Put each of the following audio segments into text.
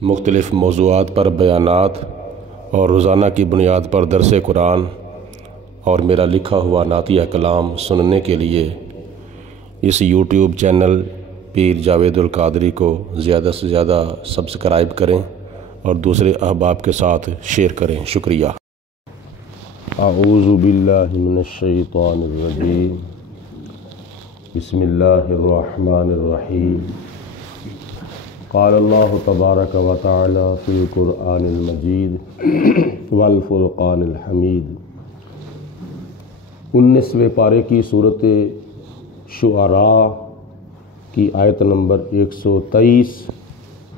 مختلف موضوعات پر بیانات اور روزانہ کی بنیاد پر درس قرآن اور میرا لکھا ہوا نعتیہ کلام سننے کے لیے اس یوٹیوب چینل پیر جاوید القادری کو زیادہ سے زیادہ سبسکرائب کریں اور دوسرے احباب کے ساتھ شیئر کریں۔ شکریہ۔ اعوذ باللہ من الشیطان الرجیم، بسم اللہ الرحمن الرحیم۔ قال اللہ تبارک و تعالی فی القرآن المجید والفرقان الحمید۔ 19ویں پارے کی سورۃ شعراء کی آیت نمبر 123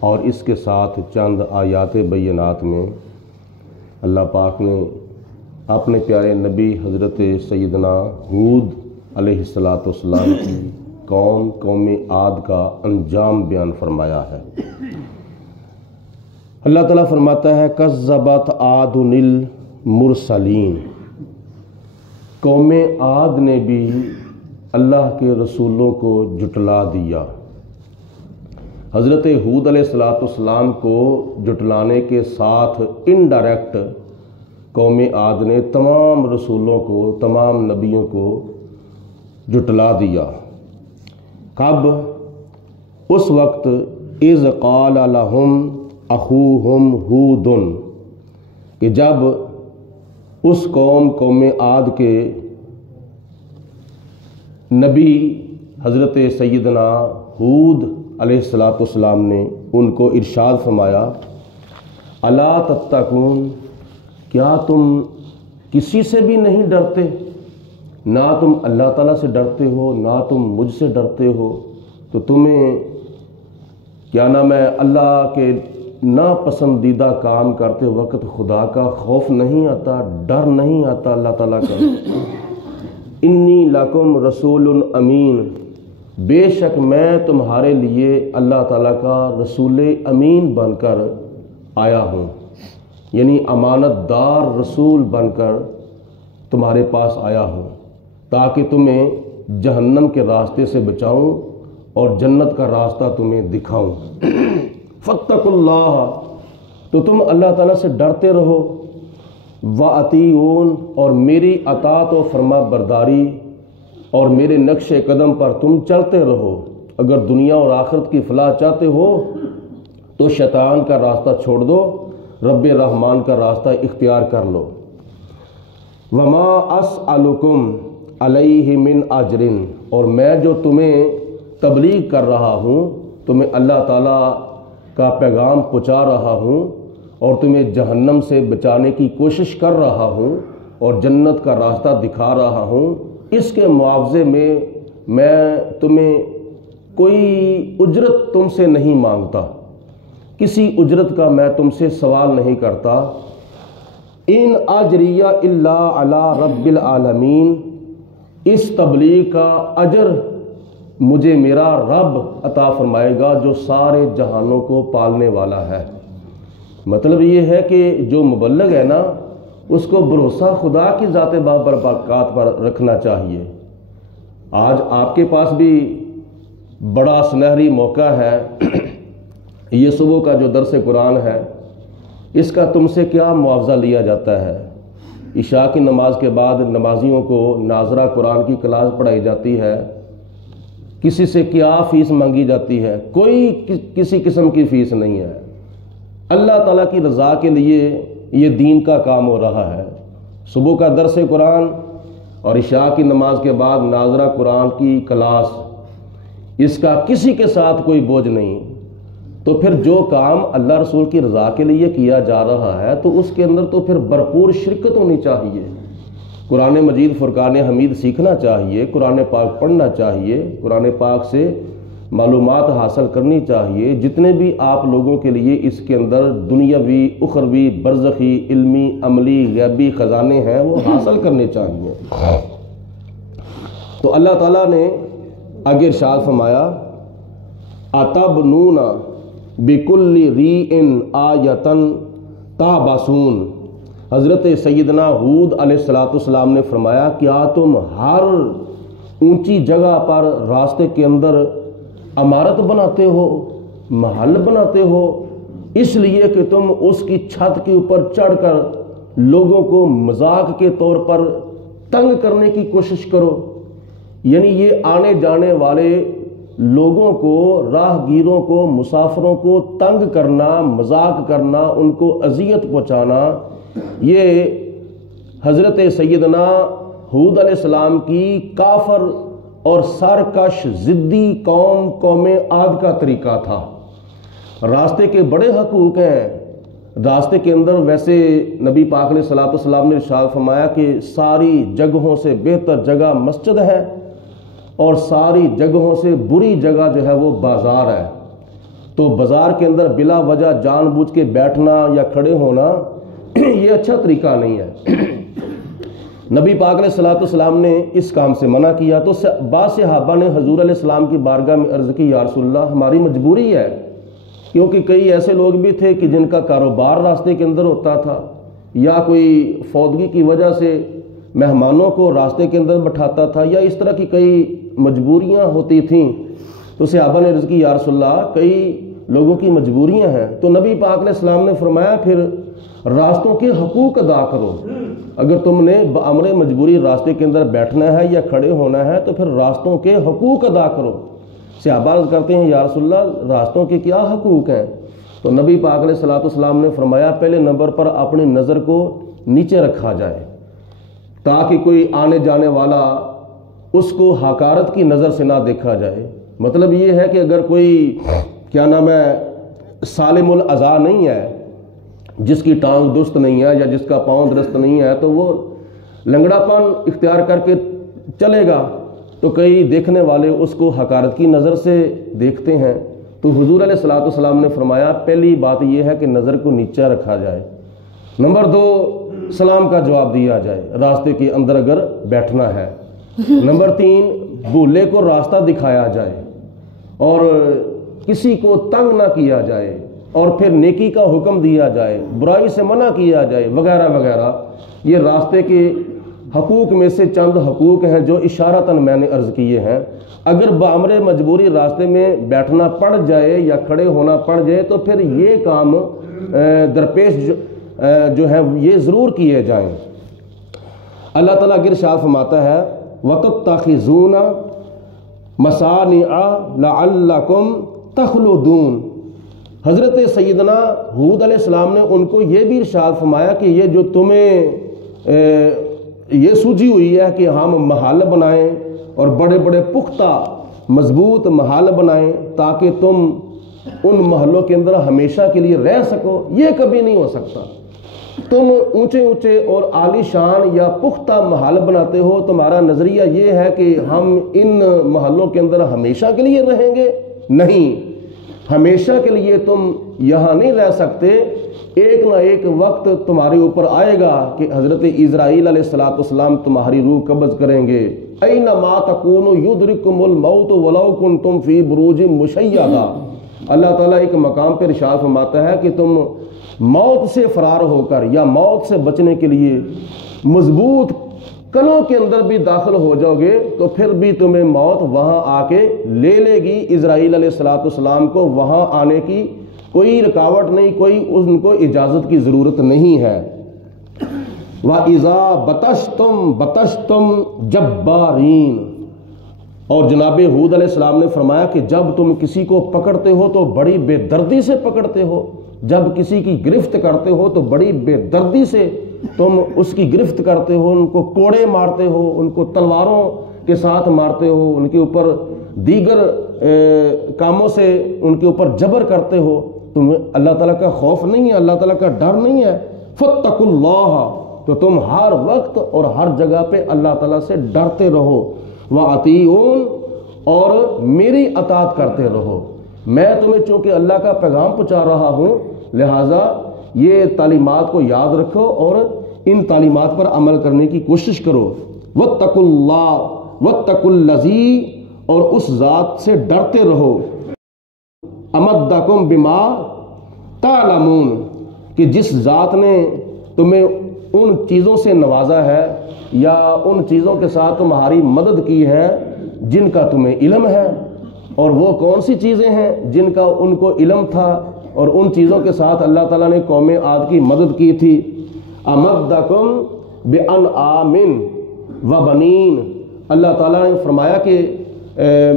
اور اس کے ساتھ چند آیات بینات میں اللہ پاک نے اپنے پیارے نبی حضرت سیدنا ہود علیہ السلام کی قوم عاد کا انجام بیان فرمایا ہے۔ اللہ تعالیٰ فرماتا ہے کذبت عاد المرسلین، قوم عاد نے بھی اللہ کے رسولوں کو جھٹلا دیا۔ حضرت ہود علیہ السلام کو جھٹلانے کے ساتھ انڈائریکٹ قوم عاد نے تمام رسولوں کو، تمام نبیوں کو جھٹلا دیا۔ کب؟ اس وقت اذ قال لہم اخوہم ہود، کہ جب اس قوم عاد کے نبی حضرت سیدنا ہود علیہ السلام نے ان کو ارشاد فرمایا الا تتقون، کیا تم کسی سے بھی نہیں ڈرتے؟ نہ تم اللہ تعالیٰ سے ڈرتے ہو، نہ تم مجھ سے ڈرتے ہو، تو تمہیں کیا نام ہے اللہ کے ناپسندیدہ کام کرتے وقت خدا کا خوف نہیں آتا، ڈر نہیں آتا اللہ تعالیٰ کا؟ انی لکم رسول امین، بے شک میں تمہارے لیے اللہ تعالیٰ کا رسول امین بن کر آیا ہوں، یعنی امانت دار رسول بن کر تمہارے پاس آیا ہوں تاکہ تمہیں جہنم کے راستے سے بچاؤں اور جنت کا راستہ تمہیں دکھاؤں۔ فاتقوا اللہ، تو تم اللہ تعالیٰ سے ڈرتے رہو، وَأَطِیعُونَ، اور میری اطاعت و فرما برداری اور میرے نقش قدم پر تم چلتے رہو۔ اگر دنیا اور آخرت کی فلاح چاہتے ہو تو شیطان کا راستہ چھوڑ دو، رب رحمان کا راستہ اختیار کر لو۔ وَمَا أَسْأَلُكُمْ عَلَيْهِ مِنْ أَجْرٍ، اور میں جو تمہیں تبلیغ کر رہا ہوں، تمہیں اللہ تعالیٰ کا پیغام پہنچا رہا ہوں اور تمہیں جہنم سے بچانے کی کوشش کر رہا ہوں اور جنت کا راستہ دکھا رہا ہوں، اس کے معاوضے میں تمہیں کوئی اجرت تم سے نہیں مانگتا، کسی اجرت کا میں تم سے سوال نہیں کرتا۔ ان اجریہ الا علی رب العالمین، اس تبلیغ کا اجر مجھے میرا رب عطا فرمائے گا جو سارے جہانوں کو پالنے والا ہے۔ مطلب یہ ہے کہ جو مبلغ ہے نا، اس کو بھروسہ خدا کی ذات بابرکات پر رکھنا چاہیے۔ آج آپ کے پاس بھی بڑا سنہری موقع ہے، یہ صبح کا جو درس قرآن ہے، اس کا تم سے کیا معاوضہ لیا جاتا ہے؟ عشاء کی نماز کے بعد نمازیوں کو ناظرہ قرآن کی کلاس پڑھائی جاتی ہے، کسی سے کیا فیس مانگی جاتی ہے؟ کوئی کسی قسم کی فیس نہیں ہے۔ اللہ تعالیٰ کی رضا کے لیے یہ دین کا کام ہو رہا ہے۔ صبح کا درس قرآن اور عشاء کی نماز کے بعد ناظرہ قرآن کی کلاس، اس کا کسی کے ساتھ کوئی بوجھ نہیں۔ تو پھر جو کام اللہ رسول کی رضا کے لیے کیا جا رہا ہے تو اس کے اندر تو پھر بھرپور شرکت ہونی چاہیے۔ قرآن مجید فرقان حمید سیکھنا چاہیے، قرآن پاک پڑھنا چاہیے، قرآن پاک سے معلومات حاصل کرنی چاہیے۔ جتنے بھی آپ لوگوں کے لیے اس کے اندر دنیاوی، اخروی، برزخی، علمی، عملی، غیبی خزانے ہیں وہ حاصل کرنے چاہیے۔ تو اللہ تعالیٰ نے آگے ارشاد فرمایا اتبنون بکل ریء آیۃ تابسون، حضرت سیدنا ہود علیہ السلام نے فرمایا کیا تم ہر اونچی جگہ پر راستے کے اندر عمارت بناتے ہو، محل بناتے ہو اس لیے کہ تم اس کی چھت کے اوپر چڑھ کر لوگوں کو مذاق کے طور پر تنگ کرنے کی کوشش کرو. یعنی یہ آنے جانے والے لوگوں کو، راہ گیروں کو، مسافروں کو تنگ کرنا، مذاق کرنا، ان کو اذیت پہنچانا، یہ حضرت سیدنا ہود علیہ السلام کی کافر اور سرکش ضدی قوم عاد کا طریقہ تھا. راستے کے بڑے حقوق ہیں. راستے کے اندر ویسے نبی پاک علیہ الصلوۃ والسلام نے ارشاد فرمایا کہ ساری جگہوں سے بہتر جگہ مسجد ہے اور ساری جگہوں سے بری جگہ جو ہے وہ بازار ہے. تو بازار کے اندر بلا وجہ جان بوجھ کے بیٹھنا یا کھڑے ہونا یہ اچھا طریقہ نہیں ہے. نبی پاک علیہ الصلوۃ والسلام نے اس کام سے منع کیا. تو بعض صحابہ نے حضور علیہ السلام کی بارگاہ میں عرض کی، یا رسول اللہ ہماری مجبوری ہے، کیونکہ کئی ایسے لوگ بھی تھے کہ جن کا کاروبار راستے کے اندر ہوتا تھا یا کوئی فوتگی کی وجہ سے مہمانوں کو راستے کے اندر بٹھاتا تھا یا اس طرح کی کئی مجبوریاں ہوتی تھیں. تو صحابہ نے عرض کی، یا رسول اللہ کئی لوگوں کی مجبوریاں ہیں. تو نبی پاک علیہ السلام نے فرمایا پھر راستوں کے حقوق ادا کرو. اگر تم نے بامر مجبوری راستے کے اندر بیٹھنا ہے یا کھڑے ہونا ہے تو پھر راستوں کے حقوق ادا کرو. صحابہ عرض کرتے ہیں، یا رسول اللہ راستوں کے کیا حقوق ہیں؟ تو نبی پاک علیہ الصلوۃ والسلام نے فرمایا پہلے نمبر پر اپنی نظر کو نیچے رکھا جائے تاکہ کوئی آنے جانے والا اس کو حقارت کی نظر سے نہ دیکھا جائے. مطلب یہ ہے کہ اگر کوئی کیا نام ہے سالم الاذا نہیں ہے، جس کی ٹانگ درست نہیں ہے یا جس کا پاؤں درست نہیں ہے، تو وہ لنگڑا پن اختیار کر کے چلے گا تو کئی دیکھنے والے اس کو حقارت کی نظر سے دیکھتے ہیں. تو حضور علیہ الصلوۃ والسلام نے فرمایا پہلی بات یہ ہے کہ نظر کو نیچے رکھا جائے. نمبر 2 سلام کا جواب دیا جائے راستے کے اندر اگر بیٹھنا ہے. نمبر 3 بھولے کو راستہ دکھایا جائے اور کسی کو تنگ نہ کیا جائے اور پھر نیکی کا حکم دیا جائے، برائی سے منع کیا جائے وغیرہ وغیرہ. یہ راستے کے حقوق میں سے چند حقوق ہیں جو اشارتاً میں نے عرض کیے ہیں. اگر بامر مجبوری راستے میں بیٹھنا پڑ جائے یا کھڑے ہونا پڑ جائے تو پھر یہ کام درپیش جو ہے یہ ضرور کیے جائیں. اللہ تعالیٰ ارشاد فرماتا ہے وَتَتَّخِذُونَ مَصَانِعَ لَعَلَّكُمْ تَخْلُدُونَ. حضرت سیدنا ہود علیہ السلام نے ان کو یہ بھی ارشاد فرمایا کہ یہ جو تمہیں یہ سوجھی ہوئی ہے کہ ہم محل بنائیں اور بڑے بڑے پختہ مضبوط محل بنائیں تاکہ تم ان محلوں کے اندر ہمیشہ کے لیے رہ سکو، یہ کبھی نہیں ہو سکتا. تم اونچے اونچے اور عالی شان یا پختہ محل بناتے ہو، تمہارا نظریہ یہ ہے کہ ہم ان محلوں کے اندر ہمیشہ کے لیے رہیں گے. نہیں، ہمیشہ کے لیے تم یہاں نہیں رہ سکتے. ایک نہ ایک وقت تمہارے اوپر آئے گا کہ حضرت اسرائیل علیہ الصلوۃ والسلام تمہاری روح قبض کریں گے. اینما تکونوا یدرککم الموت ولو کنتم فی بروج مشیدہ. اللہ تعالیٰ ایک مقام پر ارشاد فرماتا ہے کہ تم موت سے فرار ہو کر یا موت سے بچنے کے لیے مضبوط قلعوں کے اندر بھی داخل ہو جاؤ گے تو پھر بھی تمہیں موت وہاں آ کے لے لے گی. اسرائیل علیہ الصلوۃ والسلام کو وہاں آنے کی کوئی رکاوٹ نہیں، کوئی ان کو اجازت کی ضرورت نہیں ہے. وَإِذَا بَطَشْتُمْ بَطَشْتُمْ جَبَّارِينَ. اور جناب ہود علیہ السلام نے فرمایا کہ جب تم کسی کو پکڑتے ہو تو بڑی بے دردی سے پکڑتے ہو، جب کسی کی گرفت کرتے ہو تو بڑی بے دردی سے تم اس کی گرفت کرتے ہو، ان کو کوڑے مارتے ہو، ان کو تلواروں کے ساتھ مارتے ہو، ان کے اوپر دیگر کاموں سے ان کے اوپر جبر کرتے ہو. تمہیں اللہ تعالیٰ کا خوف نہیں ہے، اللہ تعالیٰ کا ڈر نہیں ہے. فاتقوا اللہ. تو تم ہر وقت اور ہر جگہ پہ اللہ تعالیٰ سے ڈرتے رہو. وَأَطِيعُونَ. اور میری اطاعت کرتے رہو. میں تمہیں چونکہ اللہ کا پیغام پہنچا رہا ہوں لہٰذا یہ تعلیمات کو یاد رکھو اور ان تعلیمات پر عمل کرنے کی کوشش کرو. وَاتَّقُوا اللَّهَ وَاتَّقُوا الَّذِي. اور اس ذات سے ڈرتے رہو. امدکم بما تعلمون. کہ جس ذات نے تمہیں ان چیزوں سے نوازا ہے یا ان چیزوں کے ساتھ تمہاری مدد کی ہے جن کا تمہیں علم ہے. اور وہ کون سی چیزیں ہیں جن کا ان کو علم تھا اور ان چیزوں کے ساتھ اللہ تعالیٰ نے قوم عاد کی مدد کی تھی. امدکم بانعام و بنین، اللہ تعالیٰ نے فرمایا کہ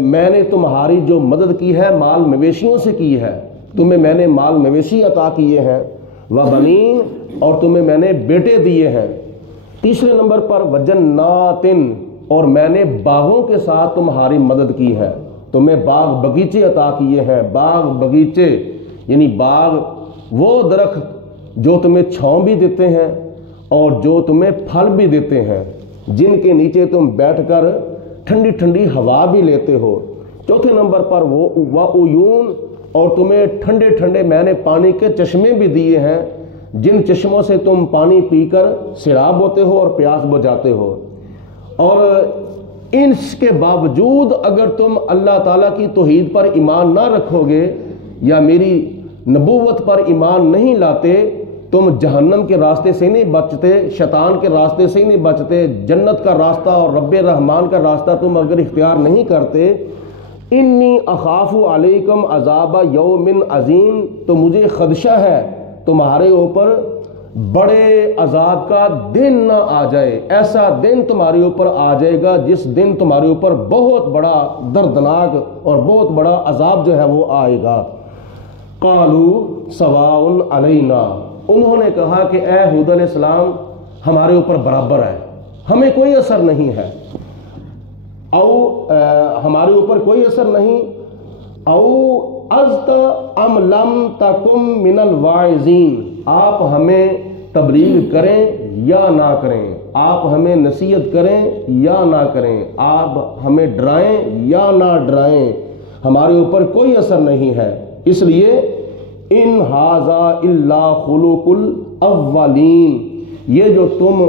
میں نے تمہاری جو مدد کی ہے مال مویشیوں سے کی ہے، تمہیں میں نے مال مویشی عطا کیے ہیں، وبنین، اور تمہیں میں نے بیٹے دیے ہیں. تیسرے نمبر پر وجنات، اور میں نے باغوں کے ساتھ تمہاری مدد کی ہے، تمہیں باغ بغیچے عطا کیے ہیں. باغ بغیچے یعنی باغ وہ درخت جو تمہیں چھاؤں بھی دیتے ہیں اور جو تمہیں پھل بھی دیتے ہیں، جن کے نیچے تم بیٹھ کر ٹھنڈی ٹھنڈی ہوا بھی لیتے ہو. چوتھے نمبر پر وہ وعیون، اور تمہیں ٹھنڈے ٹھنڈے میں نے پانی کے چشمے بھی دیے ہیں، جن چشموں سے تم پانی پی کر سیراب ہوتے ہو اور پیاس بجھاتے ہو. اور اس کے باوجود اگر تم اللہ تعالیٰ کی توحید پر ایمان نہ رکھو گے یا میری نبوت پر ایمان نہیں لاتے، تم جہنم کے راستے سے نہیں بچتے، شیطان کے راستے سے نہیں بچتے، جنت کا راستہ اور رب رحمان کا راستہ تم اگر اختیار نہیں کرتے. انی اخاف علیکم عذاب یوم عظیم، تو مجھے خدشہ ہے تمہارے اوپر بڑے عذاب کا دن نہ آ جائے. ایسا دن تمہارے اوپر آ جائے گا جس دن تمہارے اوپر بہت بڑا دردناک اور بہت بڑا عذاب جو ہے وہ آئے گا. قالوا سواء علینا، انہوں نے کہا کہ اے ہود علیہ السلام ہمارے اوپر برابر ہے، ہمیں کوئی اثر نہیں ہے. ہمارے اوپر کوئی اثر نہیں. ازت ام لم تکم من الواعظین، آپ ہمیں تبلیغ کریں یا نہ کریں، آپ ہمیں نصیحت کریں یا نہ کریں، آپ ہمیں ڈرائیں یا نہ ڈرائیں، ہمارے اوپر کوئی اثر نہیں ہے. اس لیے ان ھذا الا خلق الاولین، یہ جو تم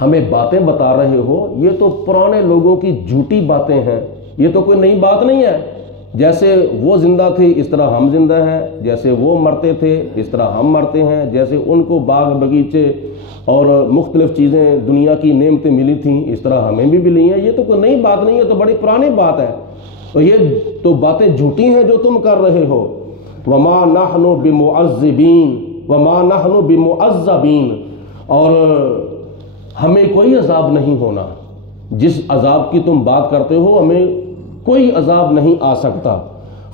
ہمیں باتیں بتا رہے ہو یہ تو پرانے لوگوں کی جھوٹی باتیں ہیں، یہ تو کوئی نئی بات نہیں ہے. جیسے وہ زندہ تھے اس طرح ہم زندہ ہیں، جیسے وہ مرتے تھے اس طرح ہم مرتے ہیں، جیسے ان کو باغ بغیچے اور مختلف چیزیں دنیا کی نعمتیں ملی تھیں اس طرح ہمیں بھی ملی ہیں. یہ تو کوئی نئی بات نہیں ہے، تو بڑی پرانی بات ہے. تو یہ تو باتیں جھوٹی ہیں جو تم کر رہے ہو. وما نحن بمعذبین وما نحن بمعذبین، اور ہمیں کوئی عذاب نہیں ہونا. جس عذاب کی تم بات کرتے ہو ہمیں کوئی عذاب نہیں آ سکتا.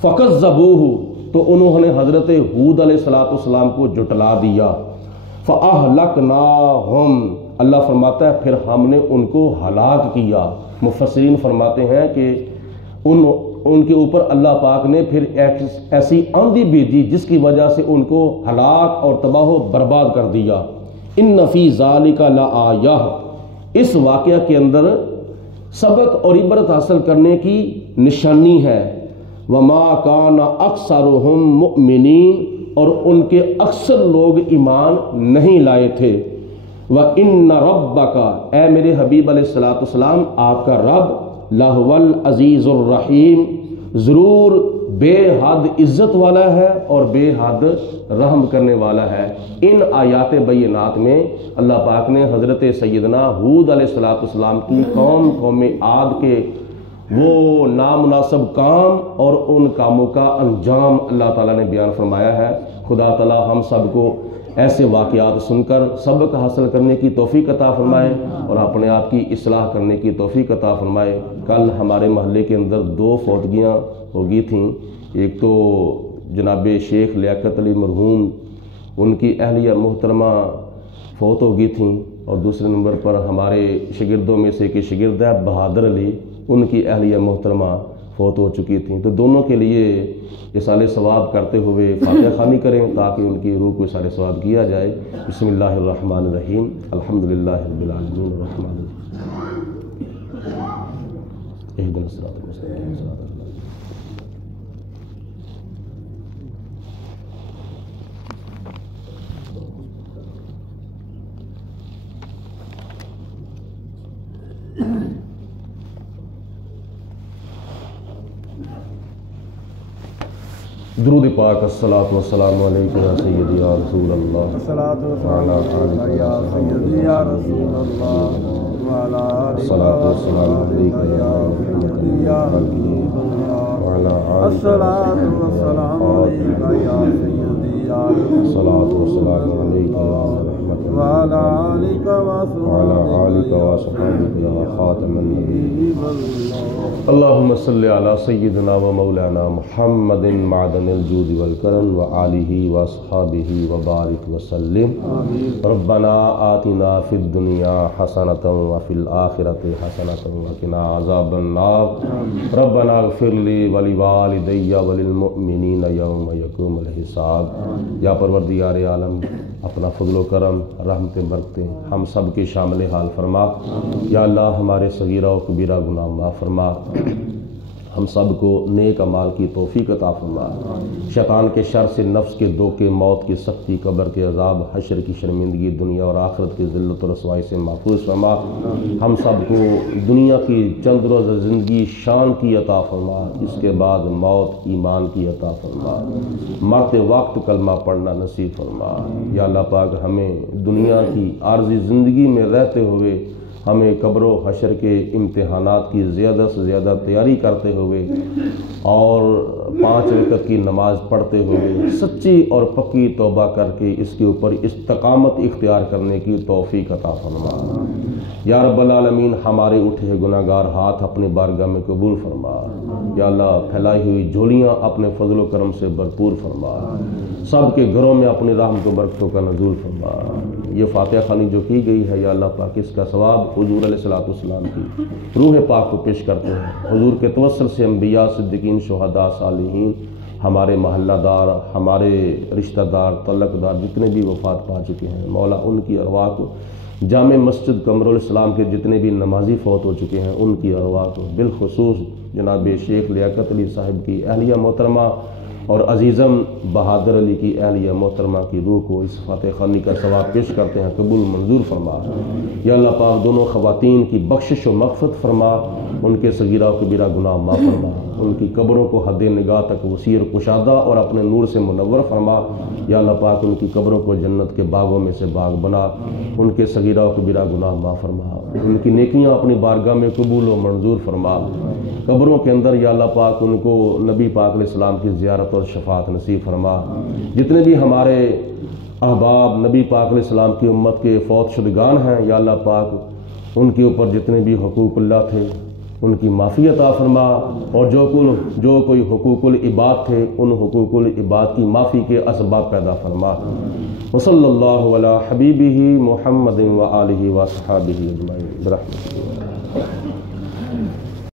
فکذبوہ، تو انہوں نے حضرت ہود علیہ السلام کو جھٹلا دیا. فاہلکناہم، اللہ فرماتا ہے پھر ہم نے ان کو ہلاک کیا. مفسرین فرماتے ہیں کہ ان کے اوپر اللہ پاک نے پھر ایسی آندھی بھیجی جس کی وجہ سے ان کو ہلاک اور تباہ و برباد کر دیا. ان فی ذالک لآیہ، اس واقعہ کے اندر سبق اور عبرت حاصل کرنے کی نشانی ہے. وما کان اکثرہم مؤمنین، اور ان کے اکثر لوگ ایمان نہیں لائے تھے. وَإِنَّ رَبَّكَ، اے میرے حبیب علیہ السلام آپ کا رب، لَهُوَ الْعَزِيزُ الرَّحِيمُ، ضرور بے حد عزت والا ہے اور بے حد رحم کرنے والا ہے. ان آیات بینات میں اللہ پاک نے حضرت سیدنا ہود علیہ السلام کی قوم عاد کے وہ نامناسب کام اور ان کاموں کا انجام اللہ تعالیٰ نے بیان فرمایا ہے. خدا تعالیٰ ہم سب کو ایسے واقعات سن کر سبق حاصل کرنے کی توفیق عطا فرمائے اور اپنے آپ کی اصلاح کرنے کی توفیق عطا فرمائے. کل ہمارے محلے کے اندر 2 فوتگیاں ہو گئی تھیں. ایک تو جناب شیخ لیاقت علی مرحوم، ان کی اہلیہ محترمہ فوت ہو گئی تھیں، اور دوسرے نمبر پر ہمارے شاگردوں میں سے کہ شاگرد ہے بہادر علی، ان کی اہلیہ محترمہ فوت ہو چکی تھیں. تو دونوں کے لیے اصال ثواب کرتے ہوئے فاتحہ خوانی کریں تاکہ ان کی روح کو اصال ثواب کیا جائے. بسم اللہ الرحمن الرحیم، الحمدللہ رب العالمین الرحمن الرحیم اهدنا الصراط المستقیم صراط الذین درود پاک. الصلاۃ والسلام علیکم یا سیدی یا رسول اللہ. الصلاۃ والسلام علیکم یا سیدی یا رسول اللہ وعلی آلہ. الصلاۃ والسلام علیکم یا سیدی یا رسول اللہ وعلی آلہ. الصلاۃ والسلام علیکم یا سیدی الصلاۃ والسلام علیک یا رحمۃ وعلى آلك آلک و صحابک یا خاتم النبیین اللہم صلی علی سیدنا و مولانا محمد معدن الجود والکرم وآلہ واصحابہ وبارک وسلم ربنا آتنا فی الدنیا حسنۃ وفی الآخرۃ حسنۃ وقنا عذاب النار ربنا اغفر لی ولوالدی وللمؤمنین یوم یقوم الحساب۔ یا پروردگار عالم اپنا فضل و کرم رحمت برکتیں ہم سب کے شامل حال فرما۔ یا اللہ ہمارے صغیرہ و کبیرہ گناہ معاف فرما، ہم سب کو نیک اعمال کی توفیق عطا فرما، شیطان کے شر سے، نفس کے دھوکے، موت کی سختی، قبر کے عذاب، حشر کی شرمندگی، دنیا اور آخرت کی ذلت و رسوائی سے محفوظ فرما۔ ہم سب کو دنیا کی چند روز زندگی شان کی عطا فرما، اس کے بعد موت ایمان کی عطا فرما، مرتے وقت کلمہ پڑھنا نصیب فرما۔ یا اللہ پاک ہمیں دنیا کی عارضی زندگی میں رہتے ہوئے ہمیں قبر و حشر کے امتحانات کی زیادہ سے زیادہ تیاری کرتے ہوئے اور 5 رکعت کی نماز پڑھتے ہوئے سچی اور پکی توبہ کر کے اس کے اوپر استقامت اختیار کرنے کی توفیق عطا فرما۔ یا رب العالمین ہمارے اٹھے گناہگار ہاتھ اپنے بارگاہ میں قبول فرما۔ یا اللہ پھیلائی ہوئی جھولیاں اپنے فضل و کرم سے بھرپور فرما، سب کے گھروں میں اپنی رحمت و برکتوں کا نزول فرما۔ یہ فاتحہ خوانی جو کی گئی ہے یا اللہ پاک اس کا ثواب حضور علیہ السلام کی روح پاک کو پیش کرتے ہیں۔ حضور کے توسل سے انبیاء، صدیقین، شہداء، صالحین، ہمارے محلہ دار، ہمارے رشتہ دار، تعلق دار جتنے بھی وفات پا چکے ہیں، مولا ان کی ارواح کو، جامع مسجد قمر الاسلام کے جتنے بھی نمازی فوت ہو چکے ہیں ان کی ارواح کو، بالخصوص جناب شیخ لیاقت علی صاحب کی اہلیہ محترمہ اور عزیزم بہادر علی کی اہلیہ محترمہ کی روح کو اس فاتح خوانی کا ثواب پیش کرتے ہیں، قبول منظور فرما۔ یا اللہ پاک دونوں خواتین کی بخشش و مغفرت فرما، ان کے صغیرہ و کبیرہ گناہ معاف فرما، ان کی قبروں کو حد نگاہ تک وسیع کشادہ اور اپنے نور سے منور فرما۔ یا اللہ پاک ان کی قبروں کو جنت کے باغوں میں سے باغ بنا، ان کے صغیرہ و کبیرہ گناہ معاف فرما، ان کی نیکیاں اپنی بارگاہ میں قبول و منظور فرما۔ قبروں کے اندر یا اللہ پاک ان کو نبی پاک علیہ السلام کی زیارت اور شفاعت نصیب فرما۔ جتنے بھی ہمارے احباب نبی پاک علیہ السلام کی امت کے فوت شدگان ہیں یا اللہ پاک ان کے اوپر جتنے بھی حقوق اللہ تھے ان کی معافی عطا فرما، اور جو کوئی حقوق العباد تھے ان حقوق العباد کی معافی کے اسباب پیدا فرما۔ وصلی اللہ علی حبیبہ محمد وآلہ وصحبہ اجمعین برحمتہ۔